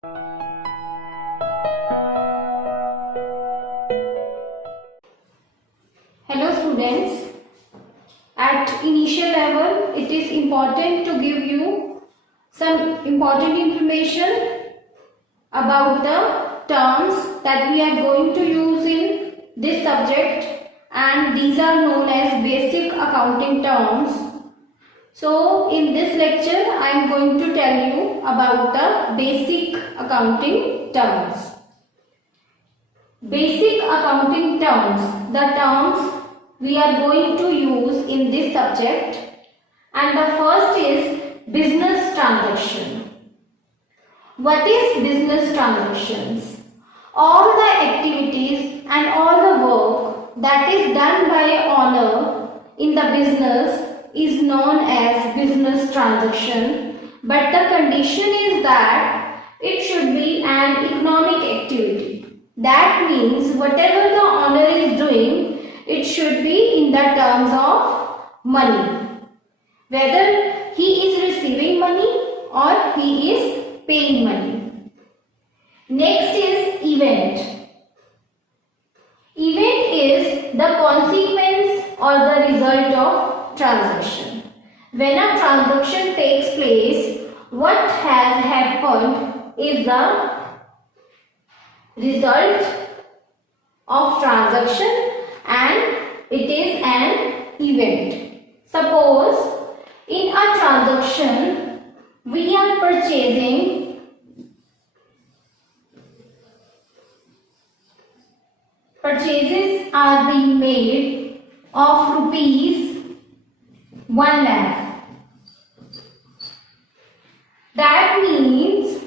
Hello students, at initial level it is important to give you some important information about the terms that we are going to use in this subject, and these are known as basic accounting terms. So in this lecture I am going to tell you about the basic accounting terms. Basic accounting terms, the terms we are going to use in this subject, and the first is business transaction. What is business transactions? All the activities and all the work that is done by owner in the business is known as business transaction, but the condition is that it should be an economic activity. That means whatever the owner is doing, it should be in the terms of money, whether he is receiving money or he is paying money. Next is event. Event is the consequence or the result of transaction. When a transaction takes place, what has happened is the result of transaction, and it is an event. Suppose in a transaction we are purchases are being made of rupees 1 lakh. That means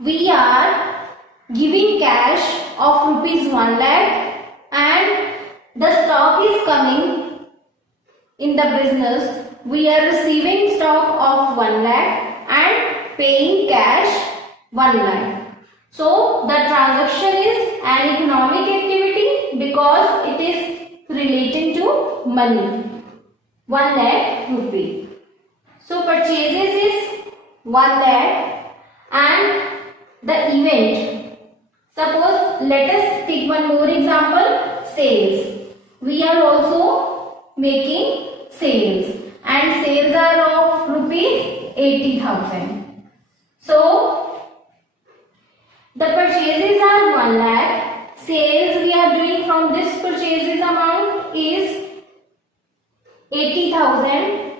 we are giving cash of rupees 1 lakh, and the stock is coming in the business. We are receiving stock of 1 lakh and paying cash 1 lakh. So the transaction is an economic activity because it is relating to money, 1 lakh rupee. So purchases is 1 lakh, and the event. Suppose let us take one more example, sales. We are also making sales, and sales are of rupees 80,000. So the purchases are 1 lakh. Sales we are doing from this purchases amount is 80,000,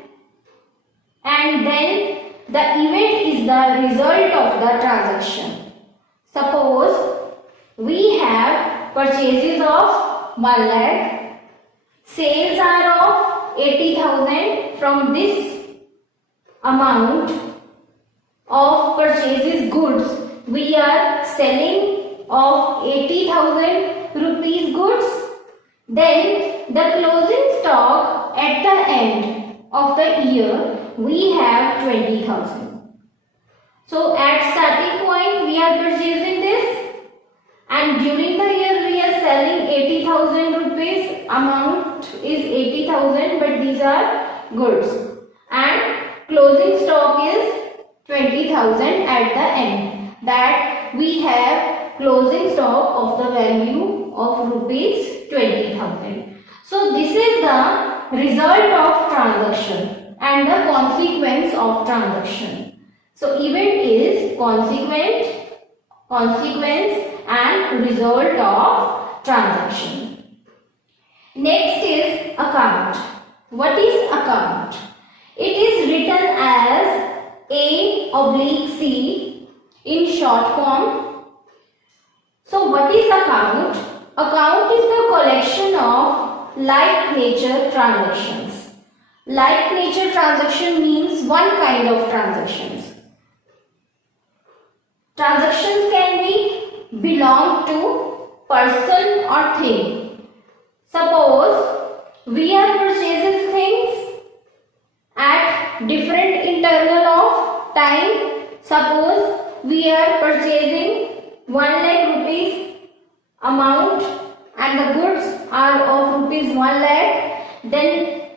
and then the event is the result of the transaction. Suppose we have purchases of 1 lakh, sales are of 80,000. From this amount of purchases goods, we are selling of 80,000 rupees goods. Then the closing stock at the end of the year, we have 20,000. So at starting point we are purchasing this, and during the year we are selling 80,000 rupees. Amount is 80,000, but these are goods, and closing stock is 20,000 at the end. That we have closing stock of the value of rupees 20,000. So this is the result of transaction and the consequence of transaction. So event is consequence and result of transaction. Next is account. What is account? It is written as A/C in short form. So what is account? Account is the collection of like nature transactions. Like nature transaction means one kind of transactions. Transactions can be belong to person or thing. Suppose we are purchasing things at different interval of time. Suppose we are purchasing 1 lakh rupees amount and the goods are of rupees 1 lakh. Then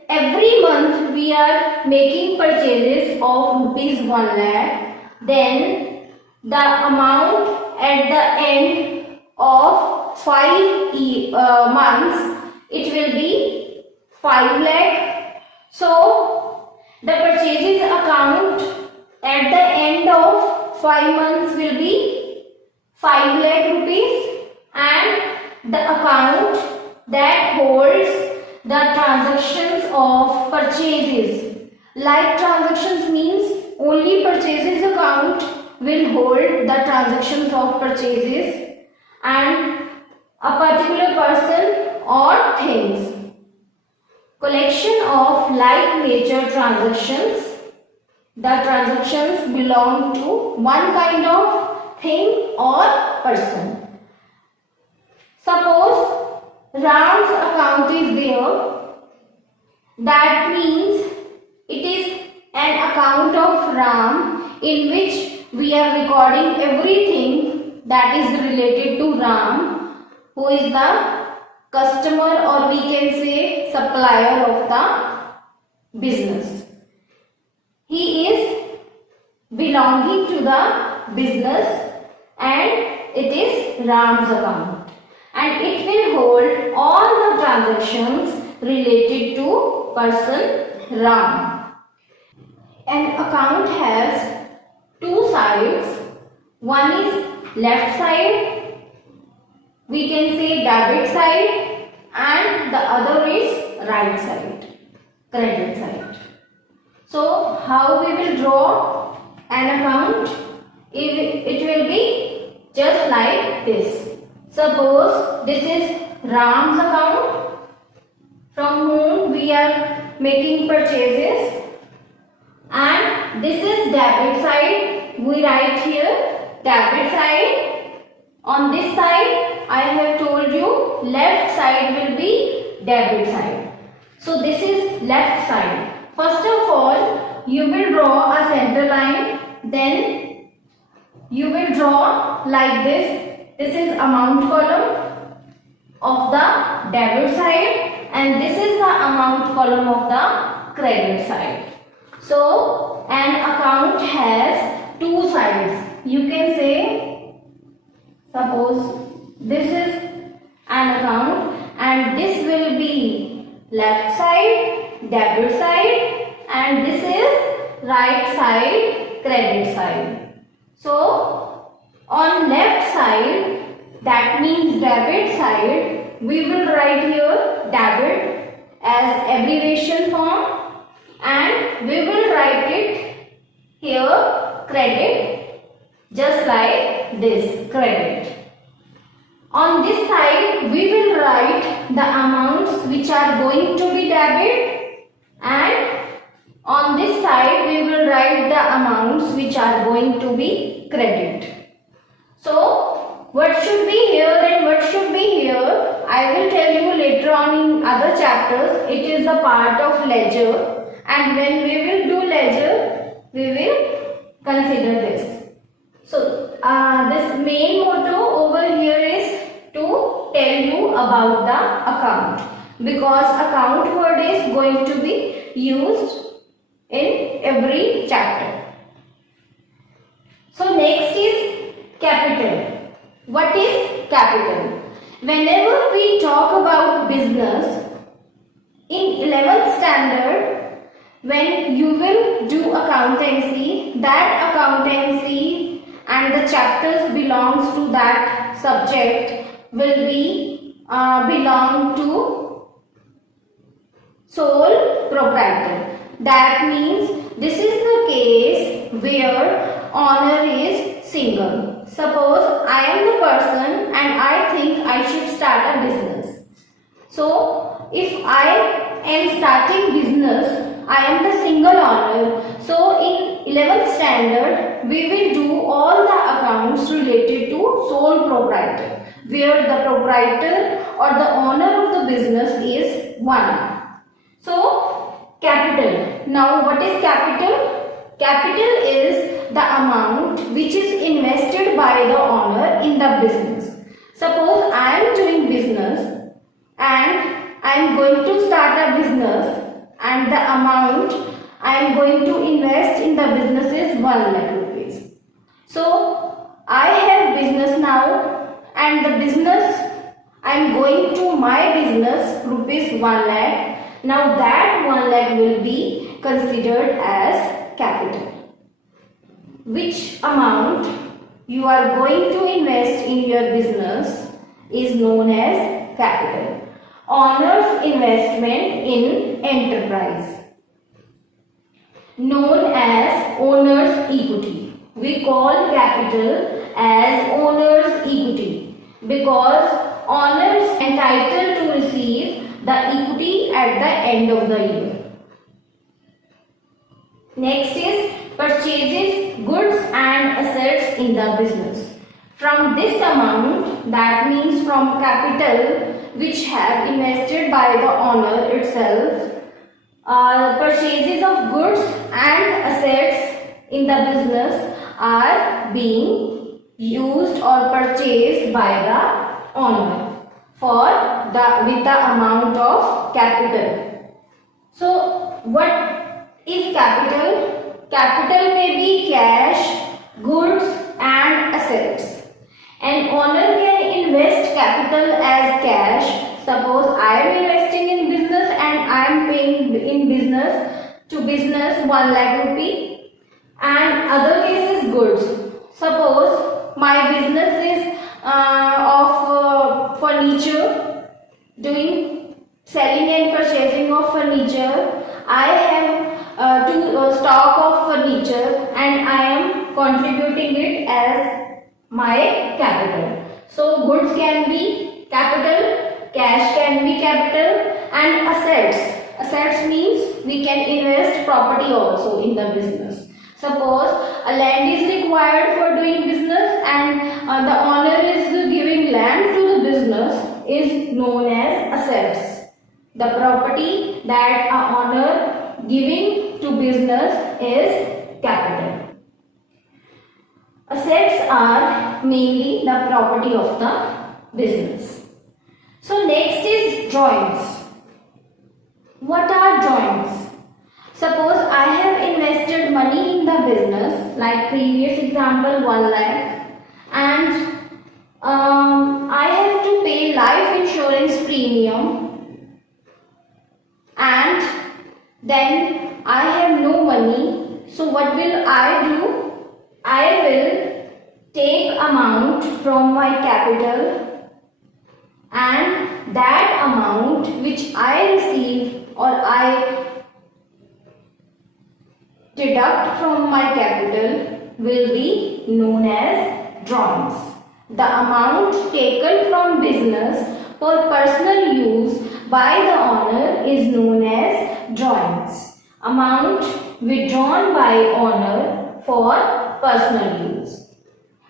every month we are making purchases of rupees 1 lakh. Then the amount at the end of 5 months, it will be 5 lakh. So the purchases account at the end of 5 months will be 5 lakh rupees, and the account that holds the transactions of purchases. Like transactions means only purchases account will hold the transactions of purchases and a particular person or things. Collection of like nature transactions. The transactions belong to one kind of thing or person. Suppose Ram's account is there. That means it is an account of Ram in which we are recording everything that is related to Ram, who is the customer, or we can say supplier of the business. He is belonging to the business and it is Ram's account, and it will hold all the transactions related to person Ram. An account has two sides. One is left side, we can say debit side, and the other is right side, credit side. So how we will draw an account? It will be just like this. Suppose this is Ram's account from whom we are making purchases, and this is debit side. We write here debit side. On this side I have told you left side will be debit side. So this is left side. First of all, you will draw a center line, then you will draw like this. This is amount column of the debit side, and this is the amount column of the credit side. So an account has two sides. You can say, suppose this is an account and this will be left side, debit side, and this is right side, credit side. So on left side, that means debit side, we will write here debit as abbreviation form, and we will write it here credit just like this, credit. On this side we will write the amounts which are going to be debit, and on this side we will write the amounts which are going to be credit. So what should be here and what should be here, I will tell you later on in other chapters. It is a part of ledger, and when we will do ledger, we will consider this. So this main motto over here is to tell you about the account, because account word is going to be used in every chapter. So next is capital. What is capital? Whenever we talk about business in 11th standard, when you will do accountancy, that accountancy and the chapters belongs to that subject will be belong to sole proprietor. That means this is the case where owner is single. Suppose I am the person and I think I should start a business. So if I am starting business, I am the single owner. So in 11th standard, we will do all the accounts related to sole proprietor, where the proprietor or the owner of the business is one. So capital. Now what is capital? Capital is the amount which is invested by the owner in the business. Suppose I am doing business and I am going to start a business, and the amount I am going to invest in the business is 1 lakh rupees. So I have business now, and the business, I am going to my business rupees 1 lakh. Now that 1 lakh will be considered as capital. Which amount you are going to invest in your business is known as capital. Owner's investment in enterprise, known as owner's equity. We call capital as owner's equity because owners are entitled to receive the equity at the end of the year. Next is purchases goods and assets in the business. From this amount, that means from capital which have invested by the owner itself, purchases of goods and assets in the business are being used or purchased by the owner with the amount of capital. So what is capital? Capital may be cash, goods and assets. An owner can invest capital as cash. Suppose I am investing in business and I am paying in business 1 lakh rupee, and other case is goods. Suppose my business is of furniture, doing selling and purchasing of furniture. I have stock of furniture and I am contributing it as my capital. So goods can be capital, cash can be capital, and assets. Assets means we can invest property also in the business. Suppose a land is required for doing business and the owner is giving land to the business is known as assets. The property that a owner giving to business is capital. Assets are mainly the property of the business. So next is drawings. What are drawings? Suppose I have invested money in the business, like previous example 1 lakh, and I have to pay life insurance premium, and then I have no money. So what will I do? I will take amount from my capital, and that amount which I receive or I deduct from my capital will be known as drawings. The amount taken from business for personal use by the owner is known as drawings. Amount withdrawn by owner for personal use.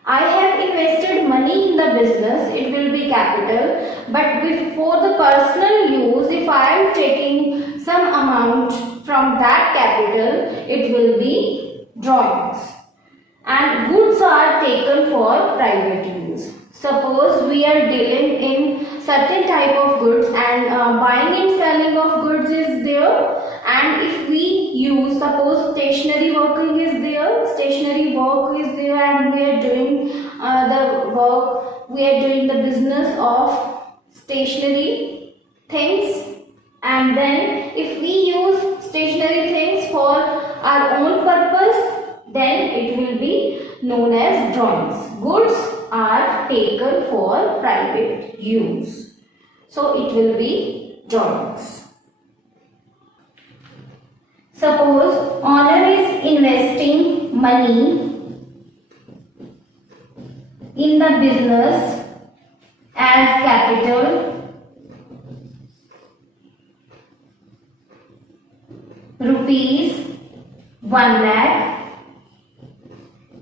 I have invested money in the business, it will be capital, but for the personal use, if I am taking some amount from that capital, it will be drawings. And goods are taken for private use. Suppose we are dealing in certain type of goods and buying and selling of goods is there, and if we use, suppose stationery working is there, stationery work is there, and we are doing the business of stationery things, and then if we use stationery things for our own purpose, then it will be known as drawings. Goods are taken for private use, so it will be drawings. Suppose owner is investing money in the business as capital, rupees 1 lakh,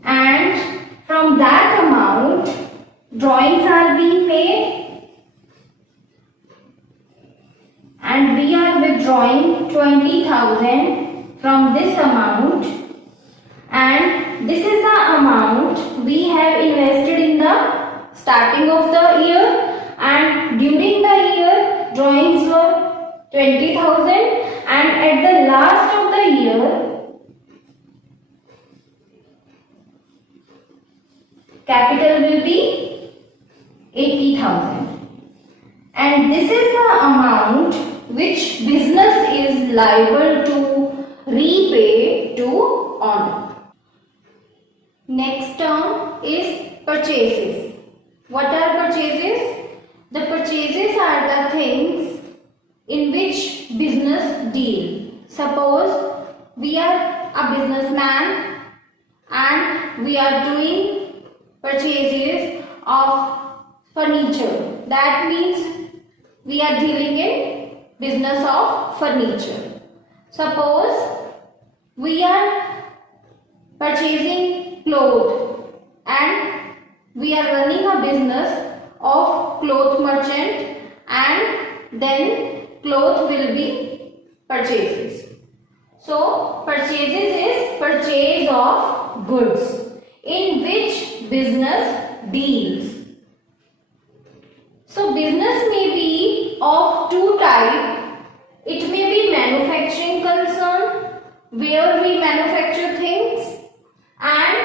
and from that amount drawings are being paid, and we are withdrawing 20,000 from this amount, and this is the amount we have invested in the starting of the year, and during the year drawings were 20,000, and at the last of the year capital will be 80,000. And this is the amount which business is liable to repay to owner. Next term is purchases. What are purchases? The purchases are the things in which business deal. Suppose we are a businessman and we are doing purchases of furniture. That means we are dealing in business of furniture. Suppose we are purchasing clothes and we are running a business of cloth merchant, and then cloth will be purchases. So purchases is purchase of goods in which business deals. So business may be of two types. It may be manufacturing concern, where we manufacture things, and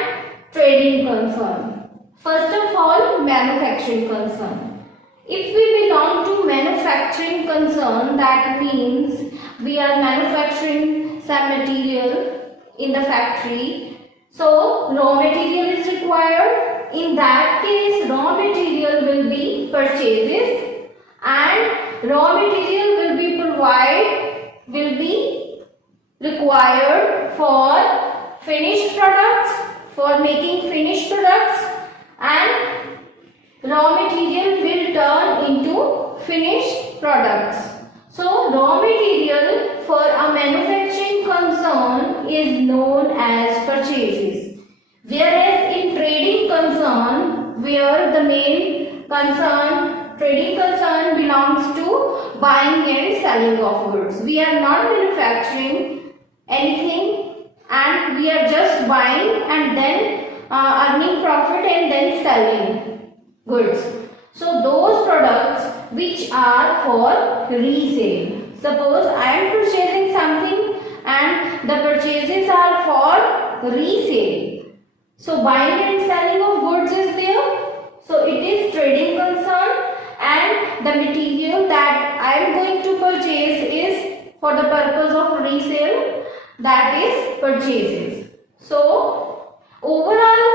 trading concern. First of all, manufacturing concern. If we belong to manufacturing concern, that means we are manufacturing some material in the factory. So raw material is required. In that case, raw material will be purchases, and raw material will be required for finished products, for making finished products, and raw material will turn into finished products. So raw material for a manufacturing concern is known as purchases. Whereas in trading concern, where the main concern, trading concern belongs to buying and selling of goods. We are not manufacturing anything and we are just buying and then earning profit and then selling goods. So those products which are for resale. Suppose I am purchasing something and the purchases are for resale. So buying and selling of goods is there. So it is trading concern, and the material that I am going to purchase is for the purpose of resale, that is purchases. So overall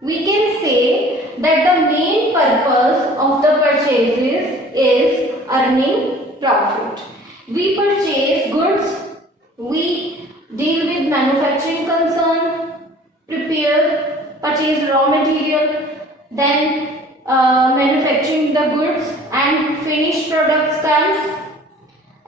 we can say that the main purpose of the purchases is earning profit. We purchase goods, we deal with manufacturing concern, purchase raw material, then manufacturing the goods and finished products comes,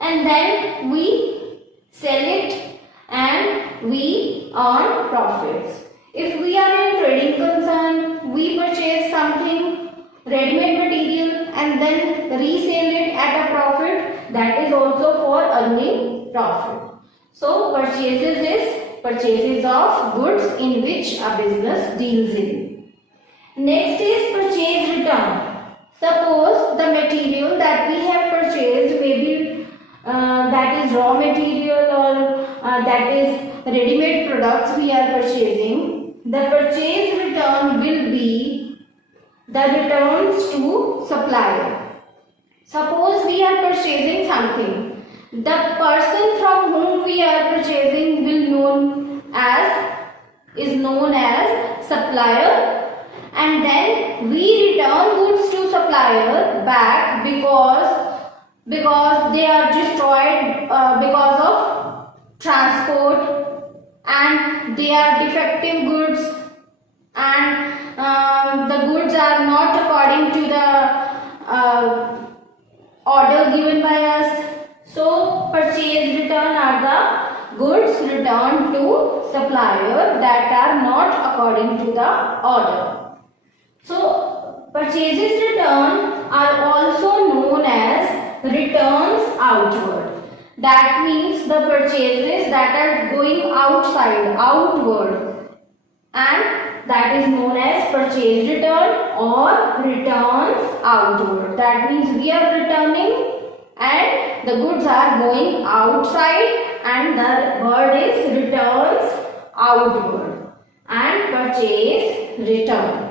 and then we sell it and we earn profits. If we are in trading concern, we purchase something, ready-made material, and then resell it at a profit. That is also for earning profit. So purchases is purchases of goods in which a business deals in. Next is purchase return. Suppose the material that we have purchased, maybe that is raw material or that is ready-made products we are purchasing. The purchase return will be the returns to supplier. Suppose we are purchasing something. The person from whom we are purchasing is known as supplier, and then we return goods to supplier back because they are destroyed because of transport, and they are defective goods, and the goods are not according to the order given by us. So purchase return are the goods returned to supplier that are not according to the order. So purchases return are also known as returns outward. That means the purchases that are going outward, and that is known as purchase return or returns outward. That means we are returning and the goods are going outside, and the word is returns outward, and purchase return.